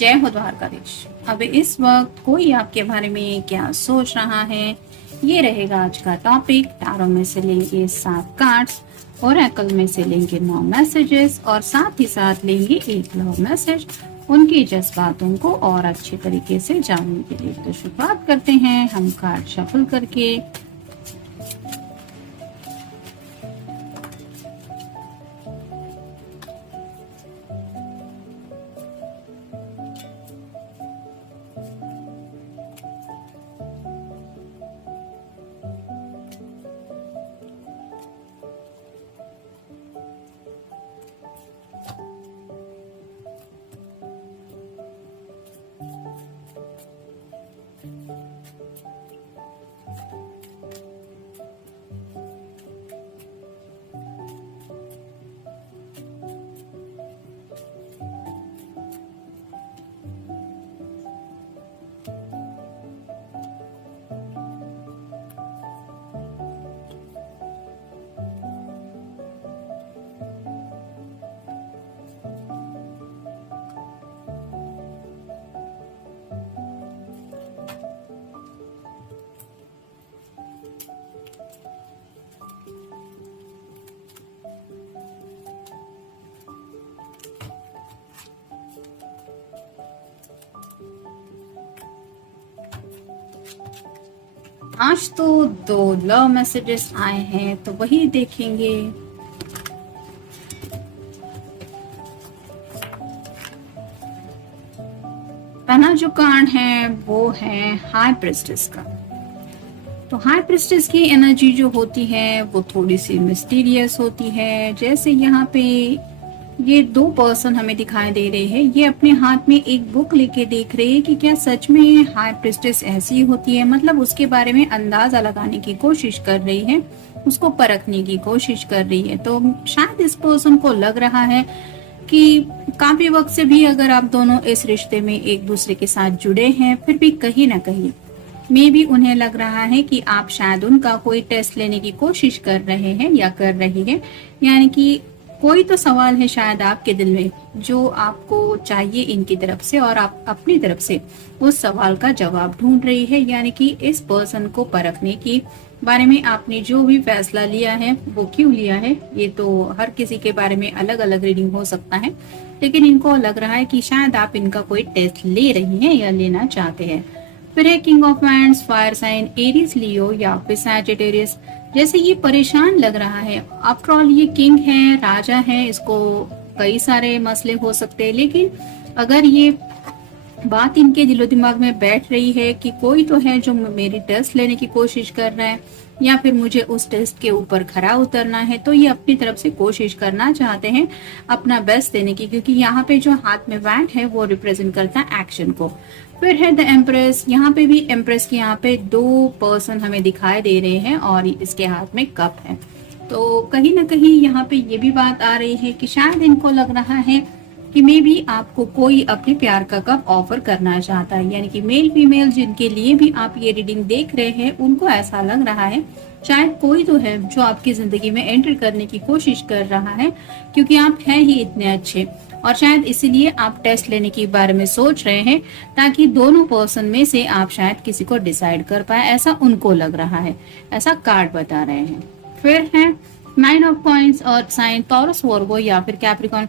जय हो द्वारकाधीश। अब इस वक्त कोई आपके बारे में क्या सोच रहा है, ये रहेगा आज का टॉपिक। टैरो में से लेंगे 7 कार्ड्स, ओरेकल में से लेंगे 9 मैसेजेस और साथ ही साथ लेंगे एक लव मैसेज उनकी जज्बातों को और अच्छे तरीके से जानने के लिए। तो शुरुआत करते हैं हम कार्ड शफल करके। आज तो 2 लव मैसेजेस आए हैं तो वही देखेंगे। पहला जो कार्ड है वो है हाई प्रिस्टेस का। तो हाई प्रिस्टेस की एनर्जी जो होती है वो थोड़ी सी मिस्टीरियस होती है। जैसे यहाँ पे ये 2 पर्सन हमें दिखाई दे रहे हैं, ये अपने हाथ में एक बुक लेके देख रहे हैं कि क्या सच में हाई प्रिस्टेस ऐसी होती है। मतलब उसके बारे में अंदाजा लगाने की कोशिश कर रही है, उसको परखने की कोशिश कर रही है। तो शायद इस पर्सन को लग रहा है कि काफी वक्त से भी अगर आप दोनों इस रिश्ते में एक दूसरे के साथ जुड़े हैं, फिर भी कहीं ना कहीं मे भी उन्हें लग रहा है कि आप शायद उनका कोई टेस्ट लेने की कोशिश कर रहे हैं या कर रही है। यानी कि कोई तो सवाल है शायद आपके दिल में जो आपको चाहिए इनकी तरफ से, और आप अपनी तरफ से उस सवाल का जवाब ढूंढ रही है। यानी कि इस पर्सन को परखने की बारे में आपने जो भी फैसला लिया है वो क्यों लिया है, ये तो हर किसी के बारे में अलग अलग रीडिंग हो सकता है। लेकिन इनको लग रहा है कि शायद आप इनका कोई टेस्ट ले रही हैं या लेना चाहते हैं। फिर है king of wands, fire sign, Aries, Leo या फिर सैजिटेरियस। जैसे ये परेशान लग रहा है। आफ्टर ऑल ये किंग है, राजा है, इसको कई सारे मसले हो सकते हैं। लेकिन अगर ये बात इनके दिलो दिमाग में बैठ रही है कि कोई तो है जो मेरी टेस्ट लेने की कोशिश कर रहा है या फिर मुझे उस टेस्ट के ऊपर खरा उतरना है, तो ये अपनी तरफ से कोशिश करना चाहते हैं अपना बेस्ट देने की, क्योंकि यहाँ पे जो हाथ में वैंड है वो रिप्रेजेंट करता है एक्शन को। फिर है द एम्प्रेस। यहाँ पे भी एम्प्रेस के यहाँ पे 2 पर्सन हमें दिखाई दे रहे हैं और इसके हाथ में कप है। तो कहीं ना कहीं यहाँ पे ये भी बात आ रही है कि शायद इनको लग रहा है कि मे भी आपको कोई अपने प्यार का कप ऑफर करना चाहता है। यानी कि मेल फीमेल जिनके लिए भी आप ये रीडिंग देख रहे हैं, उनको ऐसा लग रहा है शायद कोई तो है जो आपकी जिंदगी में एंटर करने की कोशिश कर रहा है, क्योंकि आप हैं ही इतने अच्छे। और शायद इसीलिए आप टेस्ट लेने के बारे में सोच रहे हैं, ताकि दोनों पर्सन में से आप शायद किसी को डिसाइड कर पाए, ऐसा उनको लग रहा है, ऐसा कार्ड बता रहे हैं। फिर है 9 ऑफ कॉइंस और साइन टॉरस, वर्गो या फिर कैप्रिकॉर्न।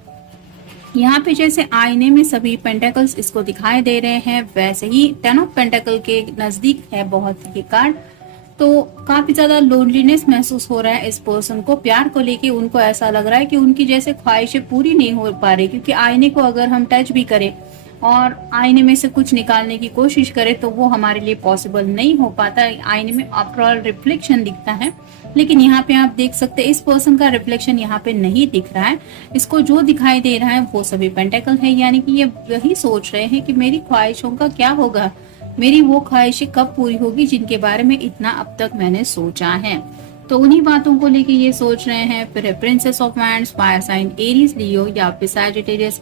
यहाँ पे जैसे आईने में सभी पेंटेकल्स इसको दिखाई दे रहे हैं, वैसे ही 10 ऑफ पेंटेकल के नजदीक है बहुत ये कार्ड। तो काफी ज्यादा लोनलीनेस महसूस हो रहा है इस पर्सन को प्यार को लेके। उनको ऐसा लग रहा है कि उनकी जैसे ख्वाहिशें पूरी नहीं हो पा रही, क्योंकि आईने को अगर हम टच भी करें और आईने में से कुछ निकालने की कोशिश करें तो वो हमारे लिए पॉसिबल नहीं हो पाता। आईने में आफ्टर ऑल रिफ्लेक्शन दिखता है, लेकिन यहाँ पे आप देख सकते हैं इस पर्सन का रिफ्लेक्शन यहाँ पे नहीं दिख रहा है। इसको जो दिखाई दे रहा है वो सभी पेंटेकल है। यानी कि ये यही सोच रहे हैं कि मेरी ख्वाहिशों का क्या होगा, मेरी वो ख्वाहिशें कब पूरी होगी जिनके बारे में इतना अब तक मैंने सोचा है। तो उन्हीं बातों को लेके ये सोच रहे हैं। फिर princess of wands, fire sign, Aries, Leo या फिर सैजिटेरियस।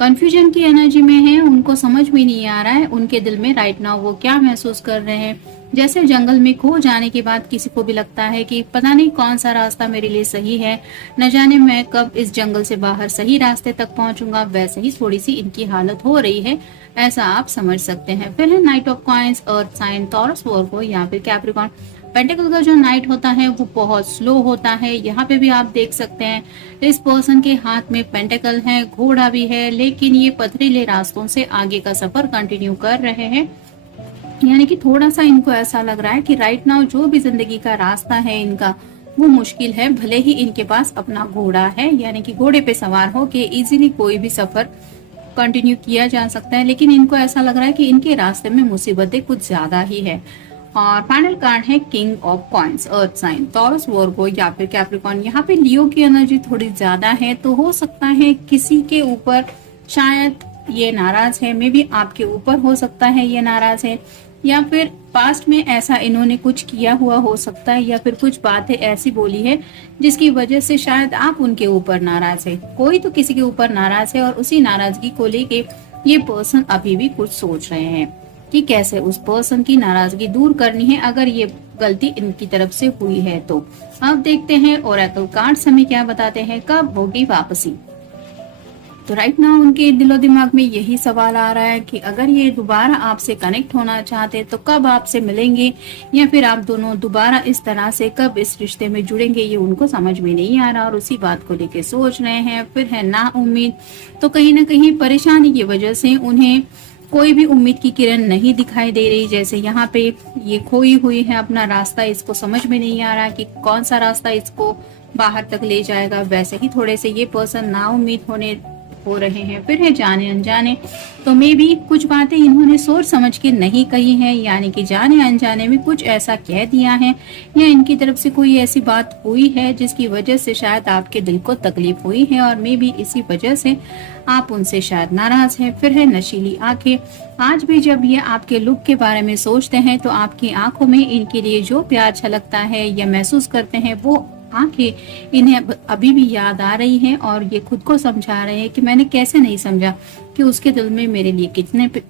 कंफ्यूजन की एनर्जी में है, उनको समझ में नहीं आ रहा है उनके दिल में राइट नाउ वो क्या महसूस कर रहे हैं। जैसे जंगल में खो जाने के बाद किसी को भी लगता है कि पता नहीं कौन सा रास्ता मेरे लिए सही है, न जाने मैं कब इस जंगल से बाहर सही रास्ते तक पहुंचूंगा, वैसे ही थोड़ी सी इनकी हालत हो रही है, ऐसा आप समझ सकते हैं। फिर है knight of coins, earth sign, Taurus, Virgo या फिर कैप्रिकॉर्न। पेंटिकल का जो नाइट होता है वो बहुत स्लो होता है। यहाँ पे भी आप देख सकते हैं इस पर्सन के हाथ में पेंटिकल है, घोड़ा भी है, लेकिन ये पथरीले रास्तों से आगे का सफर कंटिन्यू कर रहे हैं। यानी कि थोड़ा सा इनको ऐसा लग रहा है कि राइट नाउ जो भी जिंदगी का रास्ता है इनका वो मुश्किल है। भले ही इनके पास अपना घोड़ा है, यानी कि घोड़े पे सवार हो के इजीली कोई भी सफर कंटिन्यू किया जा सकता है, लेकिन इनको ऐसा लग रहा है कि इनके रास्ते में मुसीबतें कुछ ज्यादा ही है। और फाइनल कार्ड है king of coins, earth sign, Taurus, Virgo या फिर कैप्रिकॉर्न। यहाँ पे लियो की एनर्जी थोड़ी ज्यादा है, तो हो सकता है किसी के ऊपर शायद ये नाराज है, मे बी आपके ऊपर हो सकता है ये नाराज है, या फिर पास्ट में ऐसा इन्होंने कुछ किया हुआ हो सकता है, या फिर कुछ बातें ऐसी बोली है जिसकी वजह से शायद आप उनके ऊपर नाराज है। कोई तो किसी के ऊपर नाराज है और उसी नाराजगी को लेके ये पर्सन अभी भी कुछ सोच रहे हैं कि कैसे उस पर्सन की नाराजगी दूर करनी है अगर ये गलती इनकी तरफ से हुई है तो। अब देखते हैं ओरेकल कार्ड्स हमें क्या बताते हैं, कब होगी वापसी। तो राइट नाउ उनके दिलो दिमाग में यही सवाल आ रहा है कि अगर ये दोबारा आपसे कनेक्ट होना चाहते तो कब आपसे मिलेंगे, या फिर आप दोनों दोबारा इस तरह से कब इस रिश्ते में जुड़ेंगे, ये उनको समझ में नहीं आ रहा और उसी बात को लेके सोच रहे हैं। फिर है ना उम्मीद, तो कहीं ना कहीं परेशानी की वजह से उन्हें कोई भी उम्मीद की किरण नहीं दिखाई दे रही। जैसे यहाँ पे ये खोई हुई है अपना रास्ता, इसको समझ में नहीं आ रहा कि कौन सा रास्ता इसको बाहर तक ले जाएगा, वैसे ही थोड़े से ये पर्सन ना उम्मीद हो रहे हैं। फिर है जाने अनजाने, तो मे भी कुछ बातें इन्होंने सोच समझ के नहीं कही है, यानी कि जाने अनजाने में कुछ ऐसा कह दिया है, या इनकी तरफ से कोई ऐसी बात हुई है जिसकी वजह से शायद आपके दिल को तकलीफ हुई है और मे भी इसी वजह से आप उनसे शायद नाराज हैं। फिर है नशीली आंखें, आज भी जब ये आपके लुक के बारे में सोचते हैं तो आपकी आंखों में इनके लिए जो प्यार छलकता है या महसूस करते हैं वो आंखें इन्हें अभी भी याद आ रही हैं और ये खुद को समझा रहे हैं कि मैंने कैसे नहीं समझा कि उसके दिल में मेरे लिए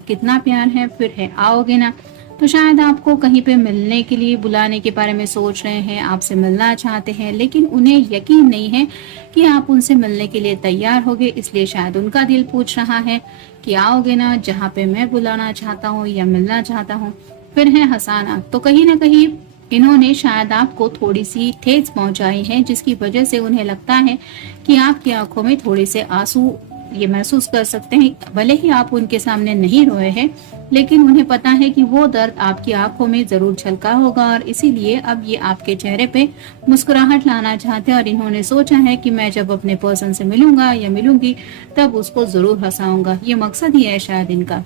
कितना प्यार है। फिर है आओगे ना, तो शायद आपको कहीं पे मिलने के लिए बुलाने के बारे में सोच रहे हैं, आपसे मिलना चाहते हैं, लेकिन उन्हें यकीन नहीं है कि आप उनसे मिलने के लिए तैयार होगे, इसलिए शायद उनका दिल पूछ रहा है कि आओगे ना जहाँ पे मैं बुलाना चाहता हूँ या मिलना चाहता हूँ। फिर है हंसाना, तो कहीं ना कहीं इन्होंने शायद आपको थोड़ी सी ठेस पहुंचाई है जिसकी वजह से उन्हें लगता है कि आपकी आंखों में थोड़े से आंसू ये महसूस कर सकते हैं। भले ही आप उनके सामने नहीं रोए हैं, लेकिन उन्हें पता है कि वो दर्द आपकी आंखों में जरूर झलका होगा और इसीलिए अब ये आपके चेहरे पे मुस्कुराहट लाना चाहते हैं और इन्होंने सोचा है कि मैं जब अपने पर्सन से मिलूंगा या मिलूंगी तब उसको जरूर हंसाऊंगा, ये मकसद ही है शायद इनका।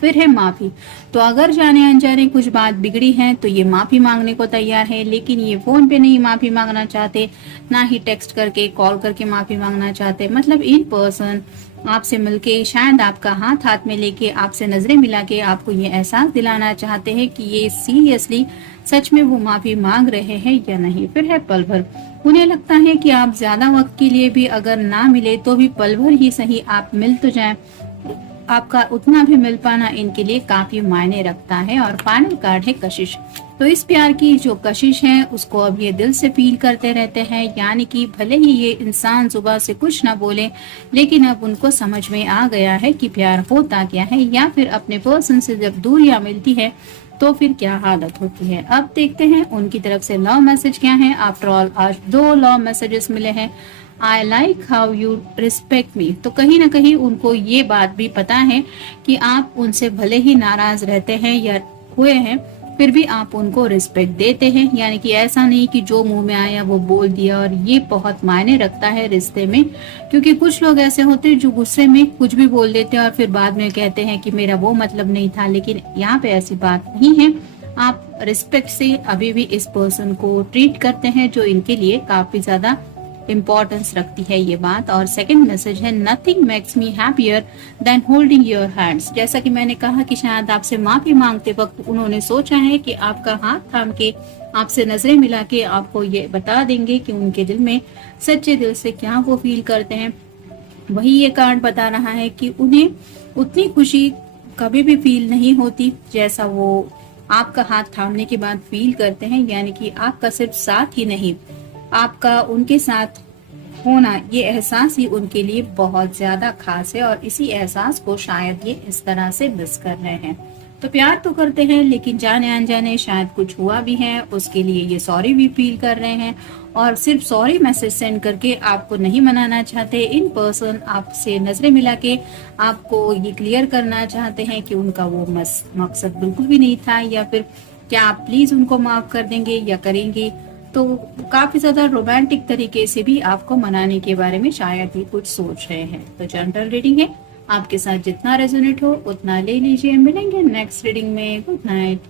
फिर है माफी, तो अगर जाने अनजाने कुछ बात बिगड़ी है तो ये माफी मांगने को तैयार है, लेकिन ये फोन पे नहीं माफी मांगना चाहते, ना ही टेक्स्ट करके कॉल करके माफी मांगना चाहते। मतलब इन पर्सन आपसे मिलके शायद आपका हाथ हाथ में लेके आपसे नजरें मिला के आपको ये एहसास दिलाना चाहते हैं कि ये सीरियसली सच में वो माफी मांग रहे हैं या नहीं। फिर है पल भर, उन्हें लगता है कि आप ज्यादा वक्त के लिए भी अगर ना मिले तो भी पल भर ही सही आप मिल तो जाए, आपका उतना भी मिल पाना इनके लिए काफी मायने रखता है। और फाइनल कार्ड है कशिश, तो इस प्यार की जो कशिश है उसको अब ये दिल से फील करते रहते हैं, यानी कि भले ही ये इंसान जुबान से कुछ ना बोले लेकिन अब उनको समझ में आ गया है कि प्यार होता क्या है, या फिर अपने पर्सन से जब दूरियां मिलती है तो फिर क्या हालत होती है। अब देखते हैं उनकी तरफ से लव मैसेज क्या है। आफ्टर ऑल आज 2 लव मैसेजेस मिले हैं। I like how you respect मी, तो कहीं ना कहीं उनको ये बात भी पता है कि आप उनसे भले ही नाराज रहते हैं या हुए हैं फिर भी आप उनको रिस्पेक्ट देते हैं, यानी कि ऐसा नहीं कि जो मुंह में आया वो बोल दिया। और ये बहुत मायने रखता है रिश्ते में, क्योंकि कुछ लोग ऐसे होते हैं जो गुस्से में कुछ भी बोल देते हैं और फिर बाद में कहते हैं कि मेरा वो मतलब नहीं था, लेकिन यहाँ पे ऐसी बात नहीं है। आप रिस्पेक्ट से अभी भी इस पर्सन को ट्रीट करते हैं जो इनके लिए काफी ज्यादा इम्पोर्टेंस रखती है ये बात। और सेकंड मैसेज है nothing makes me happier than holding your hands, जैसा कि मैंने कहा कि शायद आपसे माफी मांगते वक्त उन्होंने सोचा है कि आपका हाथ थाम के आपसे नजरें मिला के आपको ये बता देंगे कि उनके दिल में सच्चे दिल से क्या वो फील करते हैं। वही ये कार्ड बता रहा है कि उन्हें उतनी खुशी कभी भी फील नहीं होती जैसा वो आपका हाथ थामने के बाद फील करते हैं। यानी कि आपका सिर्फ साथ ही नहीं, आपका उनके साथ होना, ये एहसास ही उनके लिए बहुत ज्यादा खास है और इसी एहसास को शायद ये इस तरह से मिस कर रहे हैं। तो प्यार तो करते हैं, लेकिन जाने अनजाने शायद कुछ हुआ भी है, उसके लिए ये सॉरी भी फील कर रहे हैं और सिर्फ सॉरी मैसेज सेंड करके आपको नहीं मनाना चाहते। इन पर्सन आपसे नजरें मिला के आपको ये क्लियर करना चाहते हैं कि उनका वो मकसद बिल्कुल भी नहीं था, या फिर क्या आप प्लीज उनको माफ कर देंगे या करेंगे। तो काफी ज्यादा रोमांटिक तरीके से भी आपको मनाने के बारे में शायद ही कुछ सोच रहे हैं। तो जनरल रीडिंग है, आपके साथ जितना रेजोनेट हो उतना ले लीजिए। मिलेंगे नेक्स्ट रीडिंग में। Good night.